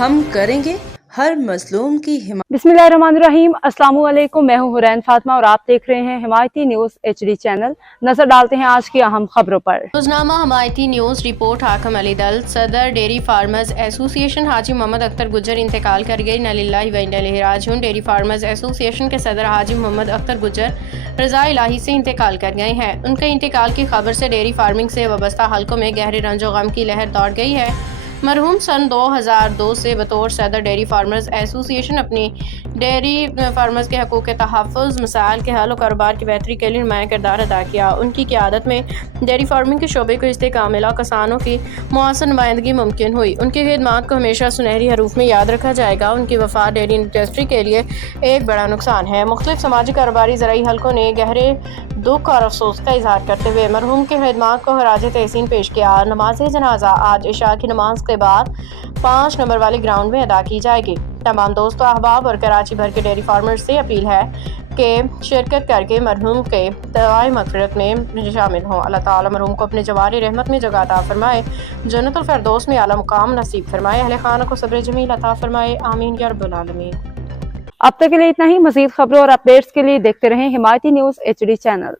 ہم کریں گے ہر مظلوم کی حمایت۔ بسمillahirrahmanirrahim، السلام علیکم، میں ہوں حرین فاطمہ اور آپ دیکھ رہے ہیں حمایتی نیوز HD چینل۔ نظر ڈالتے ہیں آج کی اہم خبروں پر۔ روزنامہ حمایتی نیوز رپورٹ حاکم علی دل صدر ڈیری فارمرز ایسوسی ایشن حاجی محمد اختر گجر انتقال کر گئے۔ انا للہ و انا الیہ راجعون۔ ڈیری فارمرز ایسوسی ایشن کے صدر حاجی محمد اختر گجر رضا الہی سے انتقال کر گئے ہیں۔ ان کے انتقال کی خبر سے ڈیری فارمنگ سے وابستہ حلقوں میں گہرے رنج و غم کی لہر دوڑ گئی ہے۔ مرحوم سن 2002 سے بطور صدر ڈیری فارمرز ایسوسی ایشن اپنی ڈیری فارمرز کے حقوق کے تحفظ، مسائل کے حل و کاروبار کی بہتری کے لیے نمایاں کردار ادا کیا۔ ان کی قیادت میں ڈیری فارمنگ کے شعبے کو استحکام ملا، کسانوں کی مؤثر نمائندگی ممکن ہوئی۔ ان کی خدمات کو ہمیشہ سنہری حروف میں یاد رکھا جائے گا۔ ان کی وفات ڈیری انڈسٹری کے لیے ایک بڑا نقصان ہے۔ مختلف سماجی، کاروباری، زرعی حلقوں نے گہرے دکھ اور افسوس کا اظہار کرتے ہوئے مرحوم کے خدمات کو خراج تحسین پیش کیا۔ نماز جنازہ آج عشاء کی نماز کے بعد 5 نمبر والے گراؤنڈ میں ادا کی جائے گی۔ تمام دوستوں، احباب اور کراچی بھر کے ڈیری فارمرز سے اپیل ہے کہ شرکت کر کے مرحوم کے دعائے مغفرت میں شامل ہوں۔ اللہ تعالیٰ مرحوم کو اپنے جوار رحمت میں جگہ عطا فرمائے، جنت الفردوس میں اعلیٰ مقام نصیب فرمائے، اہل خانہ کو صبر جمیل عطا فرمائے، آمین یا رب العالمین۔ اب تک کے لیے اتنا ہی۔ مزید خبروں اور اپڈیٹس کے لیے دیکھتے رہیں حمایتی نیوز HD چینل۔